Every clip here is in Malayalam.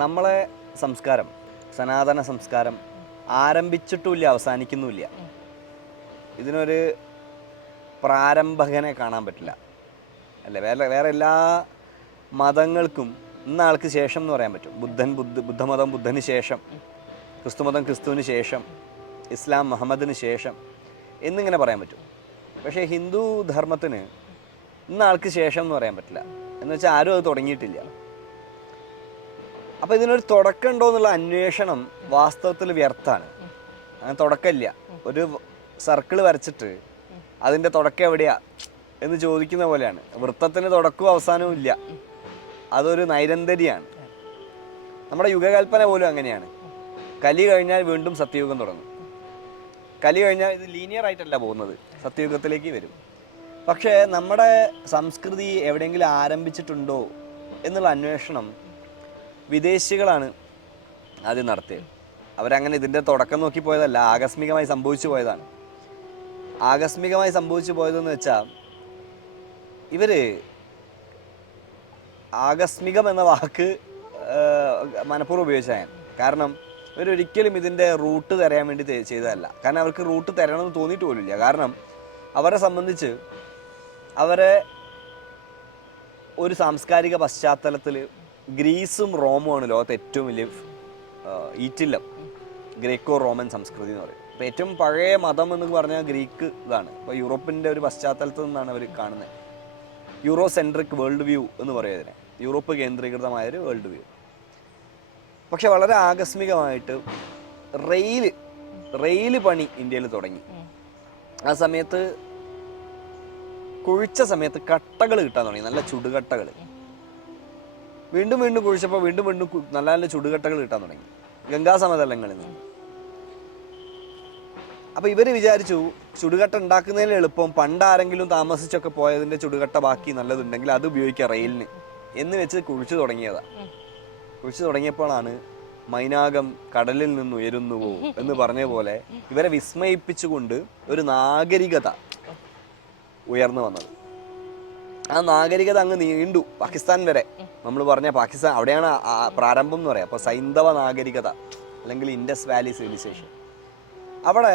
നമ്മളെ സംസ്കാരം, സനാതന സംസ്കാരം ആരംഭിച്ചിട്ടുമില്ല, അവസാനിക്കുന്നുമില്ല. ഇതിനൊരു പ്രാരംഭകനെ കാണാൻ പറ്റില്ല അല്ലേ? വേറെ എല്ലാ മതങ്ങൾക്കും ഇന്നാൾക്ക് ശേഷം എന്ന് പറയാൻ പറ്റും. ബുദ്ധമതം ബുദ്ധന് ശേഷം, ക്രിസ്തുമതം ക്രിസ്തുവിന് ശേഷം, ഇസ്ലാം മുഹമ്മദിന് ശേഷം എന്നിങ്ങനെ പറയാൻ പറ്റും. പക്ഷേ ഹിന്ദു ധർമ്മത്തിന് ഇന്നാൾക്ക് ശേഷം എന്ന് പറയാൻ പറ്റില്ല. എന്ന് വെച്ചാൽ ആരും അത് തുടങ്ങിയിട്ടില്ല. അപ്പോൾ ഇതിനൊരു തുടക്കം ഉണ്ടോ എന്നുള്ള അന്വേഷണം വാസ്തവത്തിൽ വ്യർത്ഥമാണ്. അങ്ങനെ തുടക്കമില്ല. ഒരു സർക്കിൾ വരച്ചിട്ട് അതിൻ്റെ തുടക്കം എവിടെയാ എന്ന് ചോദിക്കുന്ന പോലെയാണ്. വൃത്തത്തിന് തുടക്കവും അവസാനവും ഇല്ല. അതൊരു നൈരന്തര്യമാണ്. നമ്മുടെ യുഗകൽപ്പന പോലും അങ്ങനെയാണ്. കലി കഴിഞ്ഞാൽ വീണ്ടും സത്യയുഗം തുടങ്ങും. കലി കഴിഞ്ഞാൽ ഇത് ലീനിയർ ആയിട്ടല്ല പോകുന്നത്, സത്യയുഗത്തിലേക്ക് വരും. പക്ഷേ നമ്മുടെ സംസ്കൃതി എവിടെയെങ്കിലും ആരംഭിച്ചിട്ടുണ്ടോ എന്നുള്ള അന്വേഷണം വിദേശികളാണ് ആദ്യം നടത്തിയത്. അവരങ്ങനെ ഇതിൻ്റെ തുടക്കം നോക്കി പോയതല്ല, ആകസ്മികമായി സംഭവിച്ചു പോയതാണ്. ആകസ്മികമായി സംഭവിച്ചു പോയതെന്ന് വെച്ചാൽ ഇവർ ആകസ്മികം എന്ന വാക്ക് മനഃപൂർവ്വം ഉപയോഗിച്ചാൽ, കാരണം ഇവരൊരിക്കലും ഇതിൻ്റെ റൂട്ട് തരാൻ വേണ്ടി ചെയ്തതല്ല. കാരണം അവർക്ക് റൂട്ട് തരണമെന്ന് തോന്നിയിട്ട് പോലുമില്ല. കാരണം അവരെ സംബന്ധിച്ച് അവരെ ഒരു സാംസ്കാരിക പശ്ചാത്തലത്തിൽ ഗ്രീസും റോമുമാണ് ലോകത്തെ ഏറ്റവും വലിയ ഈറ്റില്ലം, ഗ്രേക്കോ റോമൻ സംസ്കൃതി എന്ന് പറയും. അപ്പോൾ ഏറ്റവും പഴയ മതം എന്ന് പറഞ്ഞാൽ ഗ്രീക്ക് ഇതാണ്. ഇപ്പോൾ യൂറോപ്പിൻ്റെ ഒരു പശ്ചാത്തലത്തിൽ നിന്നാണ് അവർ കാണുന്നത്. യൂറോ സെൻട്രിക് വേൾഡ് വ്യൂ എന്ന് പറയും അതിനെ, യൂറോപ്പ് കേന്ദ്രീകൃതമായൊരു വേൾഡ് വ്യൂ. പക്ഷെ വളരെ ആകസ്മികമായിട്ട് റെയിൽ പണി ഇന്ത്യയിൽ തുടങ്ങി. ആ സമയത്ത് കുഴിച്ച സമയത്ത് കട്ടകൾ കിട്ടാൻ തുടങ്ങി, നല്ല ചുടുകട്ടകൾ. വീണ്ടും വീണ്ടും കുഴിച്ചപ്പോൾ വീണ്ടും വീണ്ടും നല്ല നല്ല ചുടുകട്ടകൾ കിട്ടാൻ തുടങ്ങി ഗംഗാ സമതലങ്ങളിൽ നിന്ന്. അപ്പോൾ ഇവർ വിചാരിച്ചു ചുടുകട്ട ഉണ്ടാക്കുന്നതിന് എളുപ്പം പണ്ടാരെങ്കിലും താമസിച്ചൊക്കെ പോയതിൻ്റെ ചുടുകട്ട ബാക്കി നല്ലതുണ്ടെങ്കിൽ അത് ഉപയോഗിക്കുക റെയിലിന് എന്ന് വെച്ച് കുഴിച്ചു തുടങ്ങിയതാണ്. കുഴിച്ചു തുടങ്ങിയപ്പോഴാണ് മൈനാകം കടലിൽ നിന്ന് ഉയരുന്നുവോ എന്ന് പറഞ്ഞ പോലെ ഇവരെ വിസ്മയിപ്പിച്ചുകൊണ്ട് ഒരു നാഗരികത ഉയർന്നു വന്നത്. ആ നാഗരികത അങ്ങ് നീണ്ടു പാകിസ്ഥാൻ വരെ. നമ്മൾ പറഞ്ഞ പാകിസ്ഥാൻ അവിടെയാണ് പ്രാരംഭം എന്ന് പറയാം. അപ്പോൾ സൈന്ധവ നാഗരികത അല്ലെങ്കിൽ ഇൻഡസ് വാലി സിവിലൈസേഷൻ. അവിടെ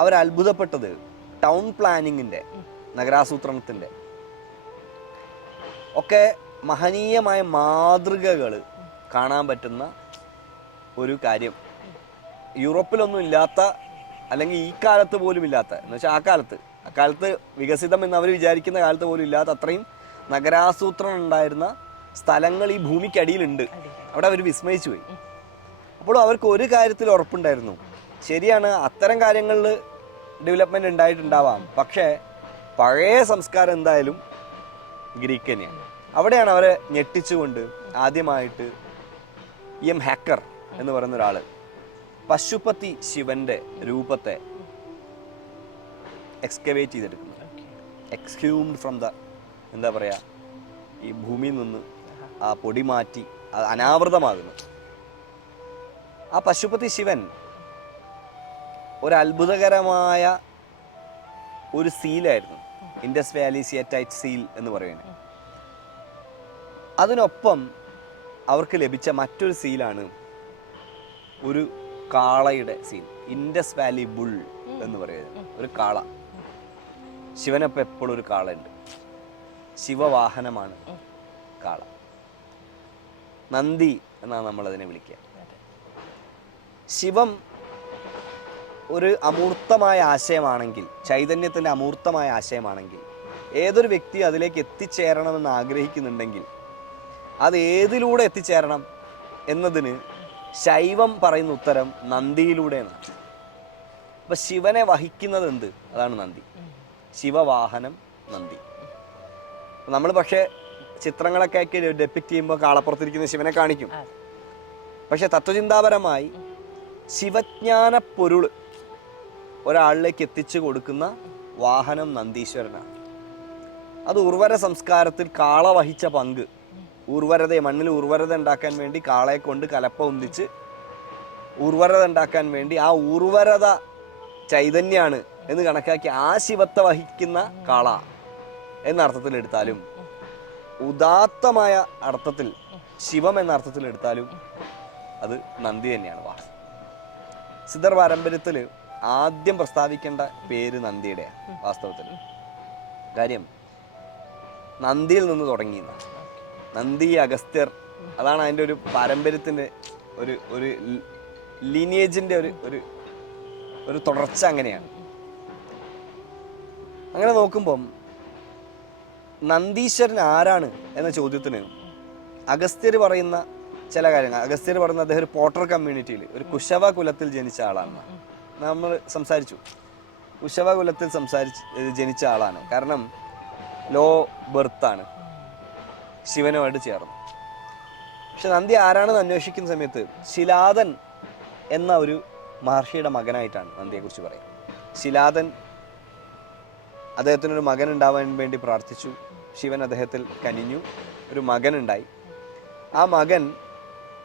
അവരത്ഭുതപ്പെട്ടത് ടൗൺ പ്ലാനിങ്ങിൻ്റെ, നഗരാസൂത്രണത്തിൻ്റെ ഒക്കെ മഹനീയമായ മാതൃകകൾ കാണാൻ പറ്റുന്ന ഒരു കാര്യം. യൂറോപ്പിലൊന്നും ഇല്ലാത്ത, അല്ലെങ്കിൽ ഈ കാലത്ത് പോലും ഇല്ലാത്ത, എന്ന് വെച്ചാൽ അക്കാലത്ത് വികസിതം എന്ന് അവർ വിചാരിക്കുന്ന കാലത്ത് പോലും ഇല്ലാത്ത അത്രയും നഗരാസൂത്രണം ഉണ്ടായിരുന്ന സ്ഥലങ്ങൾ ഈ ഭൂമിക്കടിയിലുണ്ട്. അവിടെ അവർ വിസ്മയിച്ചു പോയി. അപ്പോൾ അവർക്ക് ഒരു കാര്യത്തിൽ ഉറപ്പുണ്ടായിരുന്നു, ശരിയാണ് അത്തരം കാര്യങ്ങളിൽ ഡെവലപ്മെൻറ്റ് ഉണ്ടായിട്ടുണ്ടാവാം, പക്ഷേ പഴയ സംസ്കാരം എന്തായാലും ഗ്രീക്ക് തന്നെയാണ്. അവിടെയാണ് അവരെ ഞെട്ടിച്ചുകൊണ്ട് ആദ്യമായിട്ട് ഹാക്കർ എന്ന് പറയുന്ന ഒരാൾ പശുപതി ശിവന്റെ രൂപത്തെ എക്സ്കവേറ്റ് ചെയ്തെടുക്കുന്നു. എക്സ്ഹ്യൂംഡ് ഫ്രം ദ, എന്താ പറയുക, ഈ ഭൂമിയിൽ നിന്ന് ആ പൊടി മാറ്റി അത് അനാവൃതമാകുന്നു. ആ പശുപതി ശിവൻ ഒരു അത്ഭുതകരമായ ഒരു സീലായിരുന്നു, ഇൻഡസ് വാലി സിയറ്റൈറ്റ് സീൽ എന്ന് പറയുന്നത്. അതിനൊപ്പം അവർക്ക് ലഭിച്ച മറ്റൊരു സീലാണ് ഒരു കാളയുടെ സീൽ, ഇൻഡസ് വാലി ബുൾ എന്ന് പറയുന്നത്. ഒരു കാള, ശിവനൊപ്പം എപ്പോഴും ഒരു കാളയുണ്ട്. ശിവവാഹനമാണ് കാള. നന്ദി എന്നാണ് നമ്മളതിനെ വിളിക്കുക. ശിവം ഒരു അമൂർത്തമായ ആശയമാണെങ്കിൽ, ചൈതന്യത്തിൻ്റെ അമൂർത്തമായ ആശയമാണെങ്കിൽ, ഏതൊരു വ്യക്തി അതിലേക്ക് എത്തിച്ചേരണമെന്ന് ആഗ്രഹിക്കുന്നുണ്ടെങ്കിൽ അത് ഏതിലൂടെ എത്തിച്ചേരണം എന്നതിന് ശൈവം പറയുന്ന ഉത്തരം നന്ദിയിലൂടെയാണ്. അപ്പം ശിവനെ വഹിക്കുന്നത് എന്ത്? അതാണ് നന്ദി. ശിവവാഹനം നന്ദി. നമ്മൾ പക്ഷേ ചിത്രങ്ങളൊക്കെ ആക്കി ഡെപ്പിക്റ്റ് ചെയ്യുമ്പോൾ കാളപ്പുറത്തിരിക്കുന്ന ശിവനെ കാണിക്കും. പക്ഷെ തത്വചിന്താപരമായി ശിവജ്ഞാന പൊരുൾ ഒരാളിലേക്ക് എത്തിച്ചു കൊടുക്കുന്ന വാഹനം നന്ദീശ്വരനാണ്. അത് ഉർവര സംസ്കാരത്തിൽ കാള വഹിച്ച പങ്ക്, മണ്ണിൽ ഉർവരത ഉണ്ടാക്കാൻ വേണ്ടി കാളയെ കൊണ്ട് കലപ്പ ഒന്നിച്ച് ഉർവരത ഉണ്ടാക്കാൻ വേണ്ടി ആ ഉർവരത ചൈതന്യാണ് എന്ന് കണക്കാക്കി ആ ശിവത്തെ വഹിക്കുന്ന കാള എന്ന അർത്ഥത്തിൽ എടുത്താലും, ഉദാത്തമായ അർത്ഥത്തിൽ ശിവം എന്ന അർത്ഥത്തിൽ എടുത്താലും അത് നന്ദി തന്നെയാണ്. സിദ്ധർ പാരമ്പര്യത്തിൽ ആദ്യം പ്രസ്താവിക്കേണ്ട പേര് നന്ദിയുടെയാണ് വാസ്തവത്തിൽ. കാര്യം നന്ദിയിൽ നിന്ന് തുടങ്ങി. നന്ദി, അഗസ്ത്യർ, അതാണ് അതിൻ്റെ ഒരു പാരമ്പര്യത്തിൻ്റെ ഒരു ലീനിയേജിൻ്റെ ഒരു തുടർച്ച. അങ്ങനെയാണ്. അങ്ങനെ നോക്കുമ്പം നന്ദീശ്വരൻ ആരാണ് എന്ന ചോദ്യത്തിന് അഗസ്ത്യർ പറയുന്ന ചില കാര്യങ്ങൾ. അഗസ്ത്യർ പറയുന്ന അദ്ദേഹം ഒരു പോട്ടർ കമ്മ്യൂണിറ്റിയിൽ ഒരു കുശവ കുലത്തിൽ ജനിച്ച ആളാണ്. നമ്മൾ സംസാരിച്ചു. കുശവ കുലത്തിൽ ജനിച്ച ആളാണ്. കാരണം ലോ ബർത്താണ്, ശിവനുമായിട്ട് ചേർന്ന്. പക്ഷെ നന്ദി ആരാണെന്ന് അന്വേഷിക്കുന്ന സമയത്ത് ശിലാദൻ എന്ന ഒരു മഹർഷിയുടെ മകനായിട്ടാണ് നന്ദിയെക്കുറിച്ച് പറയുക. ശിലാദൻ അദ്ദേഹത്തിനൊരു മകൻ ഉണ്ടാവാൻ വേണ്ടി പ്രാർത്ഥിച്ചു. ശിവൻ അദ്ദേഹത്തിൽ കനിഞ്ഞു, ഒരു മകനുണ്ടായി. ആ മകൻ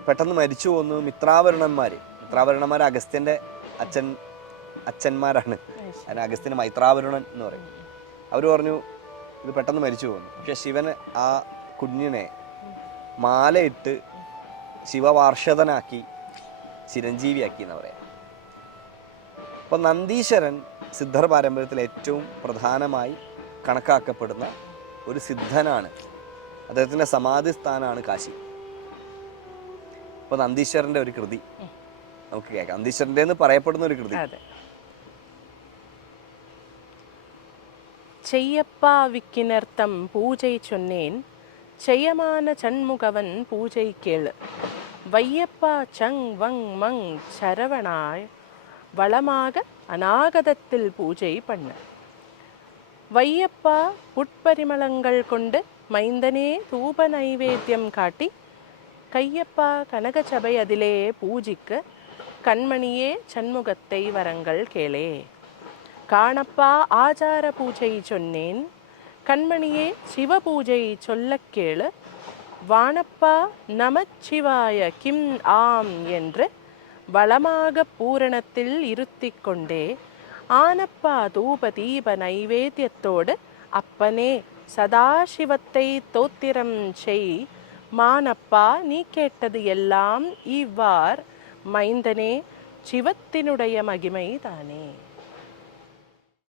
പെട്ടെന്ന് മരിച്ചു പോന്നു. മിത്രാവരുണന്മാർ അഗസ്ത്യൻ്റെ അച്ഛന്മാരാണ്. അതിന് അഗസ്ത്യന് മൈത്രാവരുണൻ എന്ന് പറയും. അവർ പറഞ്ഞു ഇത് പെട്ടെന്ന് മരിച്ചു പോകുന്നു. പക്ഷെ ശിവൻ ആ കുഞ്ഞിനെ മാലയിട്ട് ശിവവാർഷതനാക്കി ചിരഞ്ജീവിയാക്കി എന്ന് പറയാം. അപ്പോൾ നന്ദീശ്വരൻ സിദ്ധർ പാരമ്പര്യത്തിൽ ഏറ്റവും പ്രധാനമായി കണക്കാക്കപ്പെടുന്ന ഒരു സിദ്ധനാണ്. അദ്ദേഹത്തിൻ്റെ സമാധി സ്ഥാനമാണ് കാശി. അപ്പോൾ നന്ദീശ്വരൻ്റെ ഒരു കൃതി നമുക്ക് കേൾക്കാം. നന്ദീശ്വരൻ്റെ എന്ന് പറയപ്പെടുന്ന ഒരു കൃതി. செய்யப்பா விக்கினர்த்தம் பூஜை சொன்னேன், செய்யமான சண்முகவன் பூஜை கேளு, வையப்பா சங் வங் மங் சரவணாய் வளமாக அநாகதத்தில் பூஜை பண்ண, வையப்பா புட்பரிமளங்கள் கொண்டு மைந்தனே தூப நைவேத்தியம் காட்டி, கையப்பா கனகசபை அதிலே பூஜிக்க, கண்மணியே சண்முகத்தை வரங்கள் கேளே, காணப்பா ஆச்சார பூஜை சொன்னேன், கண்மணியே சிவ பூஜை சொல்ல கேளு, வானப்பா நமச்சிவாய கிம் ஆம் என்று வளமாக பூரணத்தில் இருத்தி கொண்டே, ஆனப்பா தூப தீப நைவேத்தியத்தோடு அப்பனே சதாசிவத்தை தோத்திரம் செய், மானப்பா நீ கேட்டது எல்லாம் இவ்வார் மைந்தனே சிவத்தினுடைய மகிமை தானே.